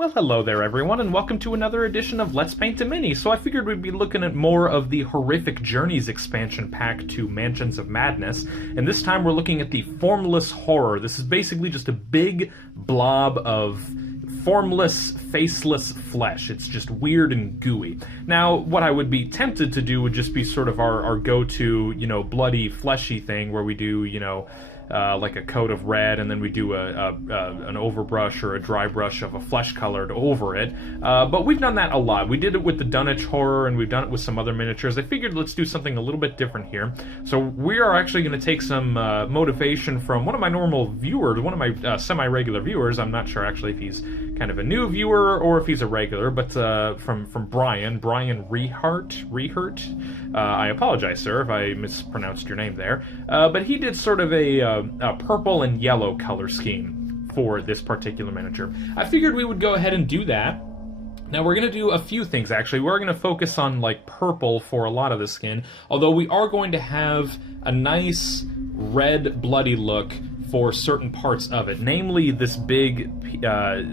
Well, hello there everyone, and welcome to another edition of Let's Paint a Mini. So I figured we'd be looking at more of the Horrific Journeys expansion pack to Mansions of Madness, and this time we're looking at the Formless Horror. This is basically just a big blob of formless, faceless flesh. It's just weird and gooey. Now, what I would be tempted to do would just be sort of our go-to, bloody, fleshy thing where we do, like a coat of red, and then we do an overbrush or a dry brush of a flesh colored over it. But we've done that a lot. We did it with the Dunwich Horror, and we've done it with some other miniatures. I figured let's do something a little bit different here. So we are actually going to take some motivation from one of my normal viewers, one of my semi-regular viewers. I'm not sure actually if he's kind of a new viewer or if he's a regular, but from Brian Rehart. I apologize, sir, if I mispronounced your name there. But he did sort of a purple and yellow color scheme for this particular miniature. I figured we would go ahead and do that. Now we're going to do a few things actually. We're going to focus on like purple for a lot of the skin, although we are going to have a nice red bloody look for certain parts of it, namely this big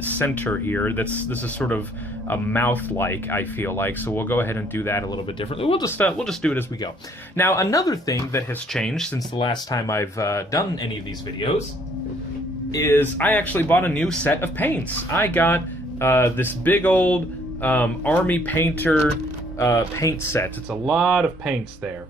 center here. This is sort of a mouth-like, I feel like, so we'll go ahead and do that a little bit differently. We'll just do it as we go. Now, another thing that has changed since the last time I've done any of these videos is I actually bought a new set of paints. I got this big old Army Painter paint set. It's a lot of paints there.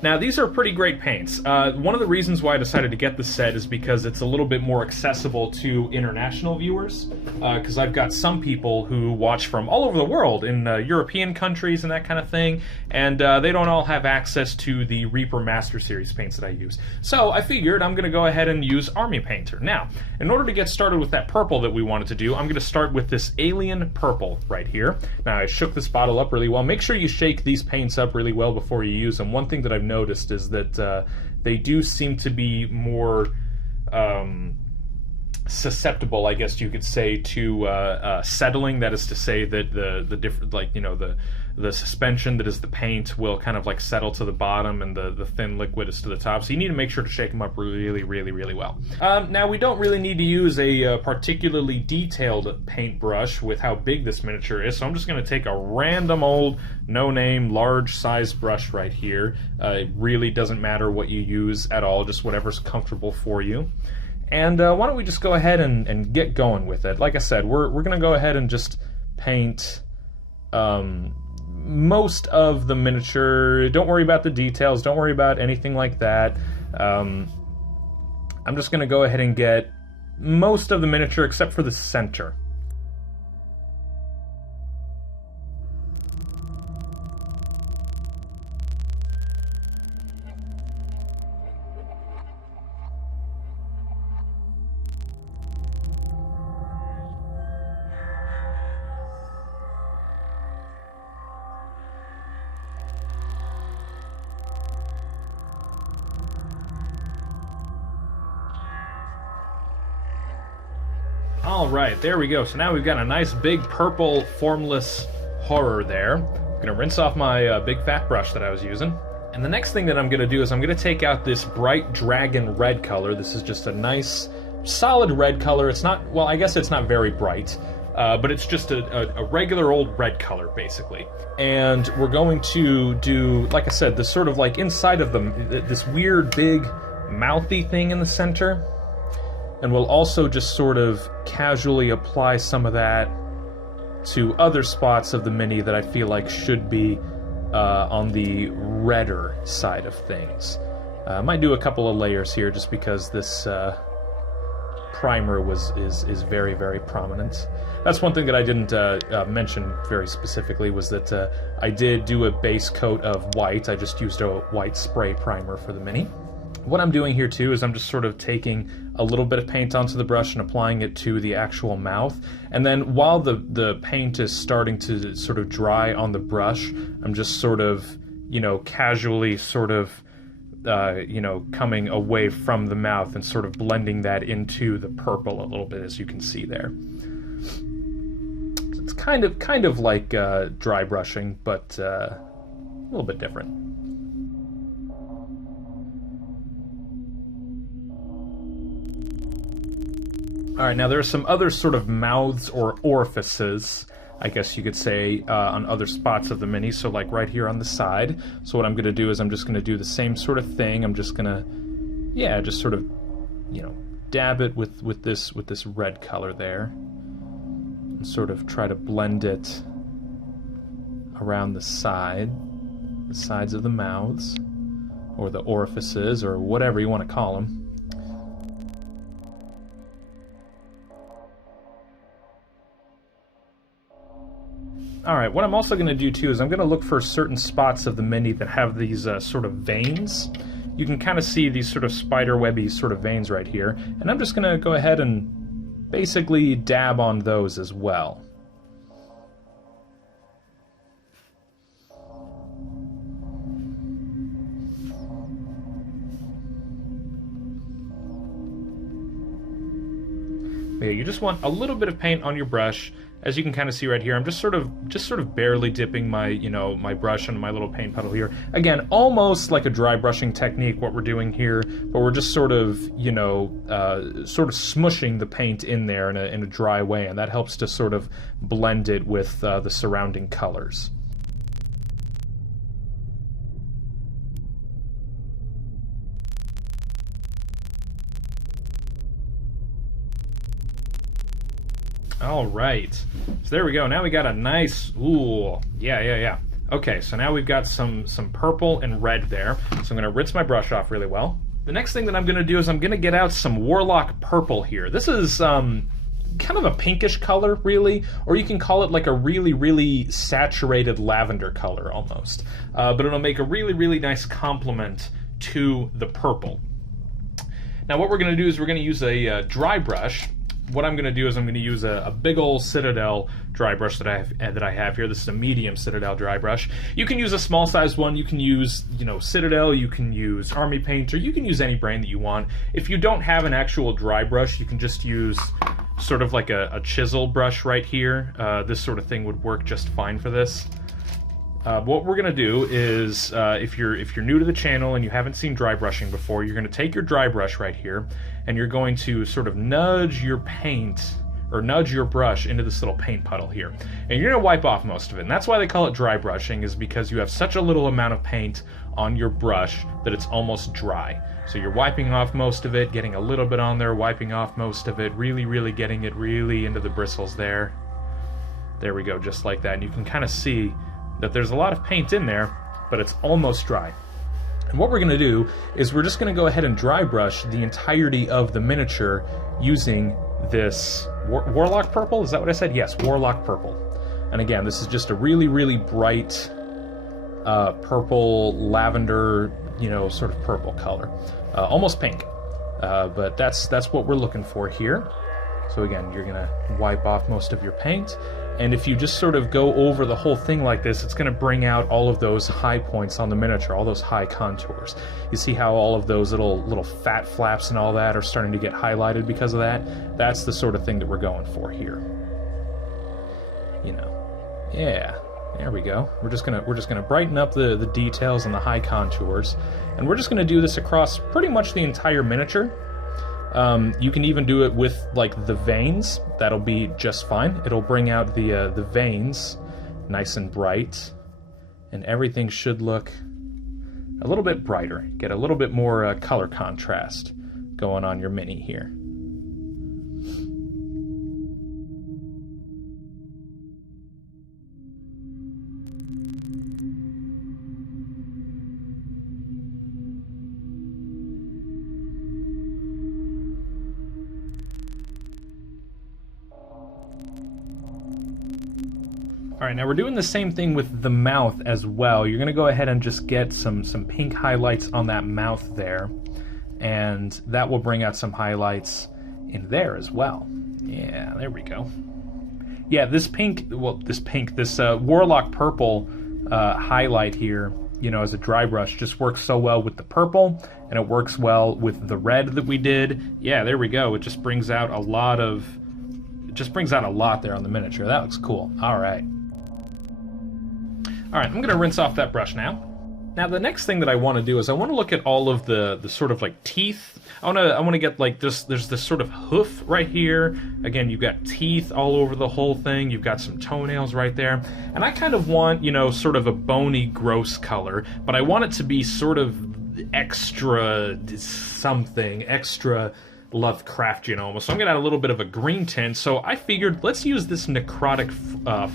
Now, these are pretty great paints. One of the reasons why I decided to get this set is because it's a little bit more accessible to international viewers, because I've got some people who watch from all over the world, in European countries and that kind of thing, and they don't all have access to the Reaper Master Series paints that I use. So I figured I'm going to go ahead and use Army Painter. Now, in order to get started with that purple that we wanted to do, I'm going to start with this Alien Purple right here. Now, I shook this bottle up really well. Make sure you shake these paints up really well before you use them. One thing that I've noticed is that they do seem to be more susceptible, I guess you could say, to settling. That is to say that the different, like, the suspension that is the paint will kind of like settle to the bottom, and the thin liquid is to the top. So you need to make sure to shake them up really, really, really well. Now, we don't really need to use a particularly detailed paintbrush with how big this miniature is, so I'm just going to take a random old, no-name, large-size brush right here. It really doesn't matter what you use at all, just whatever's comfortable for you. And why don't we just go ahead and get going with it. Like I said, we're going to go ahead and just paint most of the miniature. Don't worry about the details. Don't worry about anything like that. I'm just going to go ahead and get most of the miniature except for the center. Alright, there we go. So now we've got a nice big purple formless horror there. I'm going to rinse off my big fat brush that I was using. And the next thing that I'm going to do is I'm going to take out this bright dragon red color. This is just a nice solid red color. It's not, well, I guess it's not very bright, but it's just a regular old red color, basically. And we're going to do, like I said, this sort of like inside of this weird big mouthy thing in the center. And we'll also just sort of casually apply some of that to other spots of the mini that I feel like should be on the redder side of things. I might do a couple of layers here just because this primer is very, very prominent. That's one thing that I didn't mention very specifically, was that I did do a base coat of white. I just used a white spray primer for the mini. What I'm doing here too is I'm just sort of taking a little bit of paint onto the brush and applying it to the actual mouth, and then while the paint is starting to sort of dry on the brush, I'm just sort of, casually sort of, coming away from the mouth and sort of blending that into the purple a little bit, as you can see there. So it's kind of like dry brushing, but a little bit different. Alright, now there are some other sort of mouths or orifices, I guess you could say, on other spots of the Mini, so like right here on the side. So what I'm going to do is I'm just going to do the same sort of thing. I'm just going to, yeah, just sort of, you know, dab it with this red color there. And sort of try to blend it around the sides of the mouths, or the orifices, or whatever you want to call them. Alright, what I'm also going to do too is I'm going to look for certain spots of the Mini that have these sort of veins. You can kind of see these sort of spiderwebby sort of veins right here, and I'm just going to go ahead and basically dab on those as well. Yeah, you just want a little bit of paint on your brush. As you can kind of see right here, I'm just sort of barely dipping my, you know, my brush into my little paint puddle here. Again, almost like a dry brushing technique, what we're doing here, but we're just sort of, you know, sort of smushing the paint in there in a dry way, and that helps to sort of blend it with the surrounding colors. All right, so there we go. Now we got a nice, ooh, yeah. Okay, so now we've got some purple and red there. So I'm gonna rinse my brush off really well. The next thing that I'm gonna do is I'm gonna get out some Warlock purple here. This is kind of a pinkish color, really, or you can call it like a really saturated lavender color almost. But it'll make a really nice complement to the purple. Now what we're gonna do is we're gonna use a dry brush. What I'm going to do is I'm going to use a big old Citadel dry brush that I have here. This is a medium Citadel dry brush. You can use a small sized one. You can use, you know, Citadel. You can use Army Paint, or you can use any brand that you want. If you don't have an actual dry brush, you can just use sort of like a chisel brush right here. This sort of thing would work just fine for this. What we're going to do is, if you're new to the channel and you haven't seen dry brushing before, you're going to take your dry brush right here, and you're going to sort of nudge your paint, or nudge your brush into this little paint puddle here. And you're going to wipe off most of it. And that's why they call it dry brushing, is because you have such a little amount of paint on your brush that it's almost dry. So you're wiping off most of it, getting a little bit on there, wiping off most of it, really getting it really into the bristles there. There we go, just like that. And you can kind of see that there's a lot of paint in there, but it's almost dry. And what we're going to do is we're just going to go ahead and dry brush the entirety of the miniature using this Warlock purple. Is that what I said? Yes, Warlock purple. And again, this is just a really bright purple, lavender, you know, sort of purple color. Almost pink. But that's what we're looking for here. So again, you're going to wipe off most of your paint. And if you just sort of go over the whole thing like this, it's going to bring out all of those high points on the miniature, all those high contours. You see how all of those little fat flaps and all that are starting to get highlighted because of that? That's the sort of thing that we're going for here. You know, yeah, there we go. We're just gonna brighten up the details and the high contours, and we're just gonna do this across pretty much the entire miniature. You can even do it with like the veins. That'll be just fine. It'll bring out the veins nice and bright, and everything should look a little bit brighter. Get a little bit more color contrast going on your Mini here. Alright, now we're doing the same thing with the mouth as well. You're going to go ahead and just get some pink highlights on that mouth there, and that will bring out some highlights in there as well. Yeah, there we go. Yeah, this Warlock purple highlight here, you know, as a dry brush just works so well with the purple, and it works well with the red that we did. Yeah, there we go. It just brings out a lot there on the miniature. That looks cool. Alright. Alright, I'm going to rinse off that brush now. Now the next thing that I want to do is I want to look at all of the sort of like teeth. I want to get like this. There's this sort of hoof right here. Again, you've got teeth all over the whole thing. You've got some toenails right there, and I kind of want, you know, sort of a bony, gross color, but I want it to be sort of extra something, extra Lovecraftian almost. So I'm gonna add a little bit of a green tint. So I figured let's use this necrotic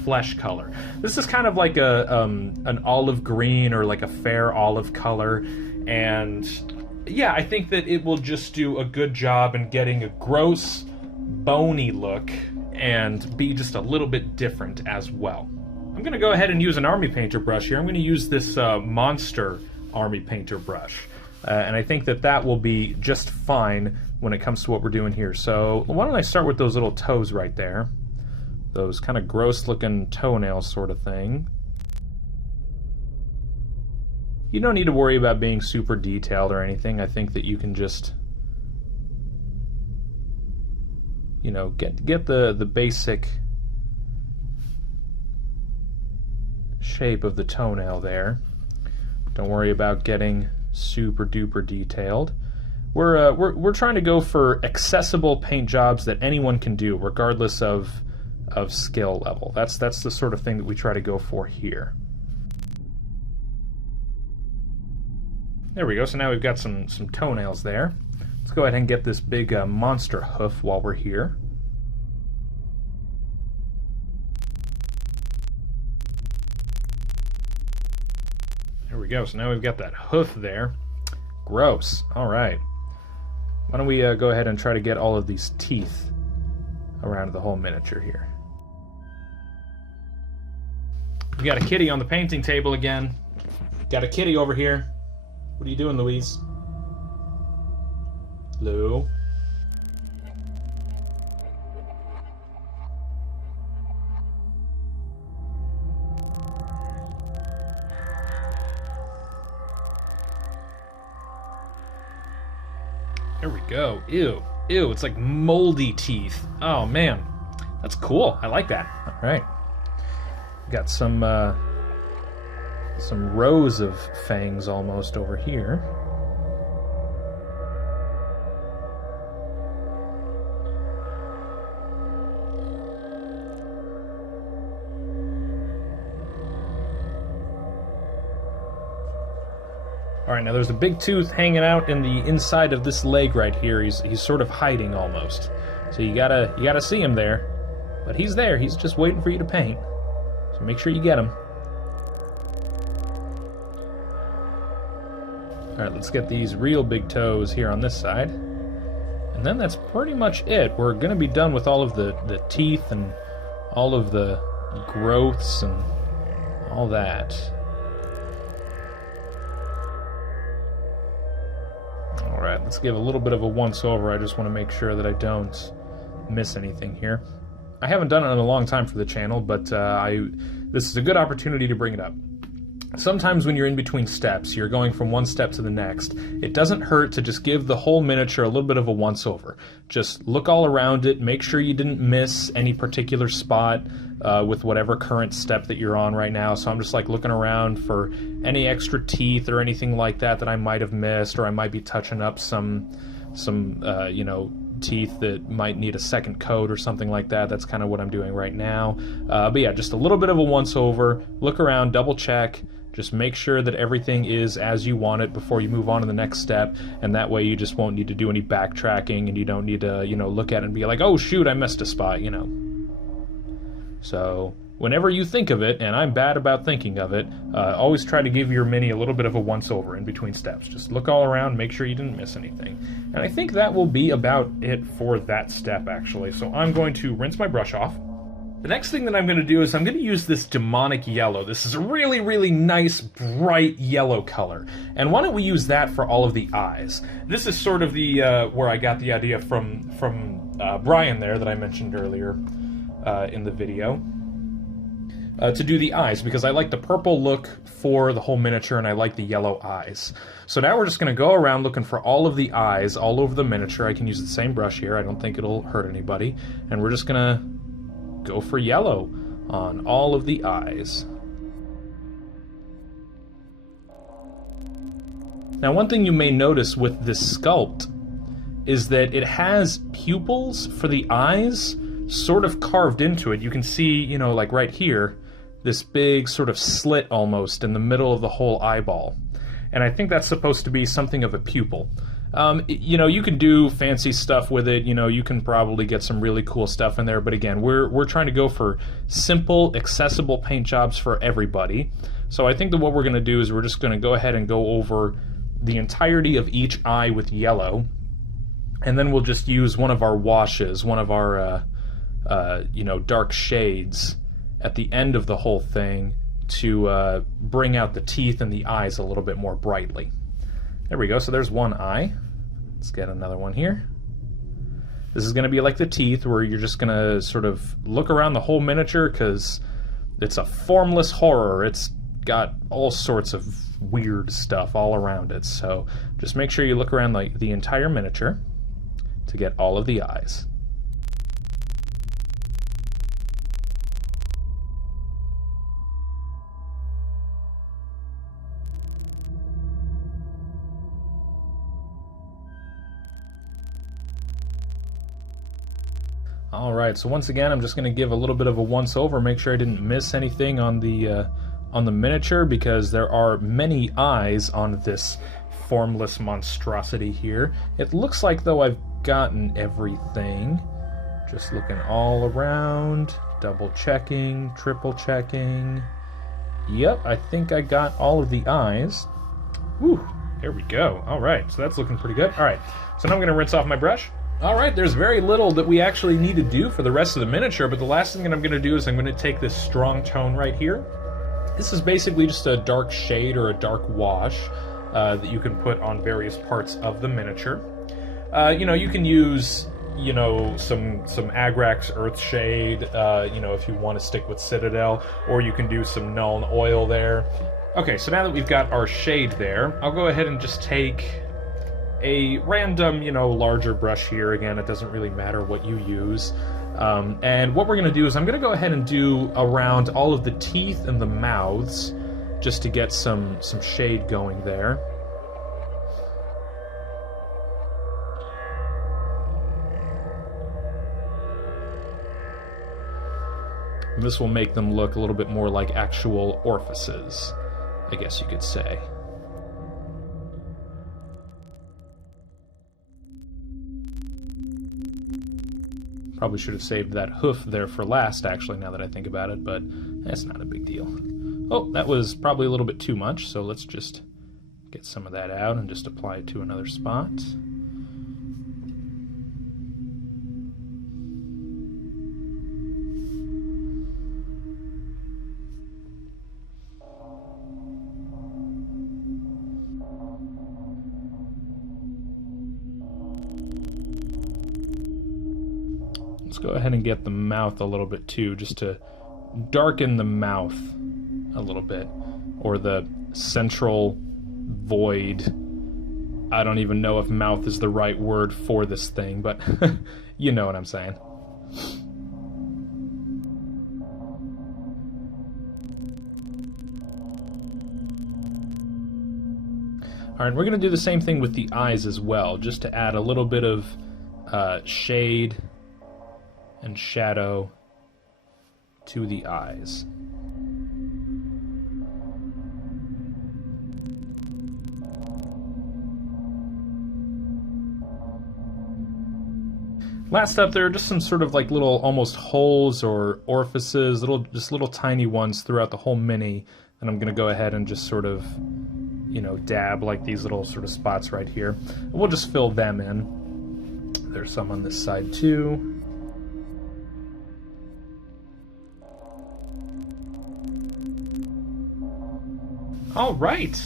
flesh color. This is kind of like an olive green or like a fair olive color, and yeah, I think that it will just do a good job in getting a gross, bony look and be just a little bit different as well. I'm going to go ahead and use an army painter brush here. I'm going to use this monster army painter brush. And I think that that will be just fine when it comes to what we're doing here. So why don't I start with those little toes right there. Those kind of gross looking toenails sort of thing. You don't need to worry about being super detailed or anything. I think that you can just, you know, get the basic shape of the toenail there. Don't worry about getting super duper detailed. We're trying to go for accessible paint jobs that anyone can do, regardless of skill level. That's the sort of thing that we try to go for here. There we go, so now we've got some toenails there. Let's go ahead and get this big monster hoof while we're here. There we go, so now we've got that hoof there. Gross, alright. Why don't we go ahead and try to get all of these teeth around the whole miniature here. We got a kitty on the painting table again. Got a kitty over here. What are you doing, Louise? Lou? There we go. Ew. Ew, it's like moldy teeth. Oh, man. That's cool. I like that. All right. Got some rows of fangs almost over here. Alright, now there's a big tooth hanging out in the inside of this leg right here. He's sort of hiding almost. So you gotta see him there. But he's there, he's just waiting for you to paint. So make sure you get him. Alright, let's get these real big toes here on this side. And then that's pretty much it. We're going to be done with all of the teeth and all of the growths and all that. Alright, let's give a little bit of a once-over. I just want to make sure that I don't miss anything here. I haven't done it in a long time for the channel, but this is a good opportunity to bring it up. Sometimes when you're in between steps, you're going from one step to the next, it doesn't hurt to just give the whole miniature a little bit of a once-over. Just look all around it, make sure you didn't miss any particular spot with whatever current step that you're on right now. So I'm just like looking around for any extra teeth or anything like that I might have missed, or I might be touching up some you know, teeth that might need a second coat or something like that. That's kind of what I'm doing right now. But yeah, just a little bit of a once-over. Look around, double check. Just make sure that everything is as you want it before you move on to the next step, and that way you just won't need to do any backtracking, and you don't need to, you know, look at it and be like, oh shoot, I missed a spot, you know. So whenever you think of it, and I'm bad about thinking of it, always try to give your mini a little bit of a once-over in between steps. Just look all around, make sure you didn't miss anything. And I think that will be about it for that step, actually. So I'm going to rinse my brush off. The next thing that I'm going to do is I'm going to use this demonic yellow. This is a really, really nice, bright yellow color. And why don't we use that for all of the eyes? This is sort of the where I got the idea from Brian there that I mentioned earlier in the video. To do the eyes, because I like the purple look for the whole miniature and I like the yellow eyes. So now we're just going to go around looking for all of the eyes all over the miniature. I can use the same brush here. I don't think it'll hurt anybody. And we're just going to go for yellow on all of the eyes. Now, one thing you may notice with this sculpt is that it has pupils for the eyes sort of carved into it. You can see, you know, like right here, this big sort of slit almost in the middle of the whole eyeball. And I think that's supposed to be something of a pupil. You know, you can do fancy stuff with it. You know, you can probably get some really cool stuff in there. But again, we're trying to go for simple, accessible paint jobs for everybody. So I think that what we're going to do is we're just going to go ahead and go over the entirety of each eye with yellow. And then we'll just use one of our washes, one of our, you know, dark shades at the end of the whole thing to bring out the teeth and the eyes a little bit more brightly. There we go, so there's one eye. Let's get another one here. This is going to be like the teeth, where you're just going to sort of look around the whole miniature, because it's a formless horror. It's got all sorts of weird stuff all around it, so just make sure you look around like the entire miniature to get all of the eyes. Alright, so once again I'm just going to give a little bit of a once over, make sure I didn't miss anything on the miniature, because there are many eyes on this formless monstrosity here. It looks like though I've gotten everything. Just looking all around, double checking, triple checking. Yep, I think I got all of the eyes. Whew, there we go. Alright, so that's looking pretty good. Alright, so now I'm going to rinse off my brush. Alright, there's very little that we actually need to do for the rest of the miniature, but the last thing that I'm going to do is I'm going to take this strong tone right here. This is basically just a dark shade or a dark wash that you can put on various parts of the miniature. You know, you can use, you know, some Agrax Earthshade, you know, if you want to stick with Citadel, or you can do some Nuln Oil there. Okay, so now that we've got our shade there, I'll go ahead and just take a random, you know, larger brush here. Again, it doesn't really matter what you use. And what we're going to do is I'm going to go ahead and do around all of the teeth and the mouths, just to get some shade going there. And this will make them look a little bit more like actual orifices, I guess you could say. Probably should have saved that hoof there for last, actually, now that I think about it, but that's not a big deal. Oh, that was probably a little bit too much, so let's just get some of that out and just apply it to another spot. Let's go ahead and get the mouth a little bit too, just to darken the mouth a little bit, or the central void. I don't even know if mouth is the right word for this thing, but you know what I'm saying. Alright, we're going to do the same thing with the eyes as well, just to add a little bit of shade and shadow to the eyes. Last up, there are just some sort of like little almost holes or orifices, just little tiny ones throughout the whole mini, and I'm going to go ahead and just sort of, you know, dab like these little sort of spots right here. And we'll just fill them in. There's some on this side too. All right.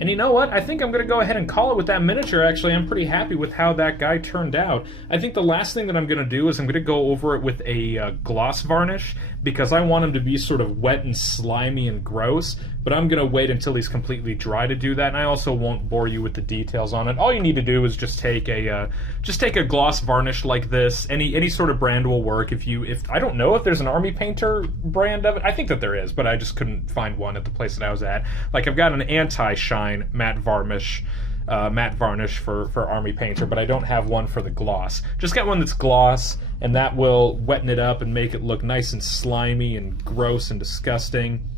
And you know what? I think I'm going to go ahead and call it with that miniature, actually. I'm pretty happy with how that guy turned out. I think the last thing that I'm going to do is I'm going to go over it with a gloss varnish, because I want him to be sort of wet and slimy and gross, but I'm going to wait until he's completely dry to do that, and I also won't bore you with the details on it. All you need to do is just take a gloss varnish like this. Any sort of brand will work. If I don't know if there's an Army Painter brand of it. I think that there is, but I just couldn't find one at the place that I was at. Like, I've got an anti-shine 9 matte varnish for Army Painter, but I don't have one for the gloss. Just got one that's gloss, and that will weten it up and make it look nice and slimy and gross and disgusting.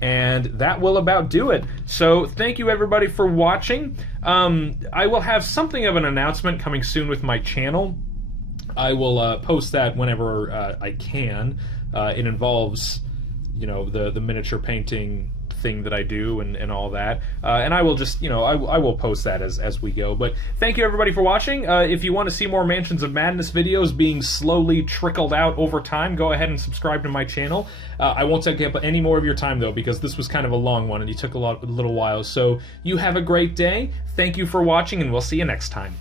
And that will about do it. So thank you everybody for watching. I will have something of an announcement coming soon with my channel. I will post that whenever I can. It involves, you know, the miniature painting thing that I do and all that, and I will just, you know, I will post that as we go. But thank you everybody for watching. If you want to see more Mansions of Madness videos being slowly trickled out over time, go ahead and subscribe to my channel. I won't take up any more of your time though, because this was kind of a long one and it took a little while. So you have a great day. Thank you for watching, and we'll see you next time.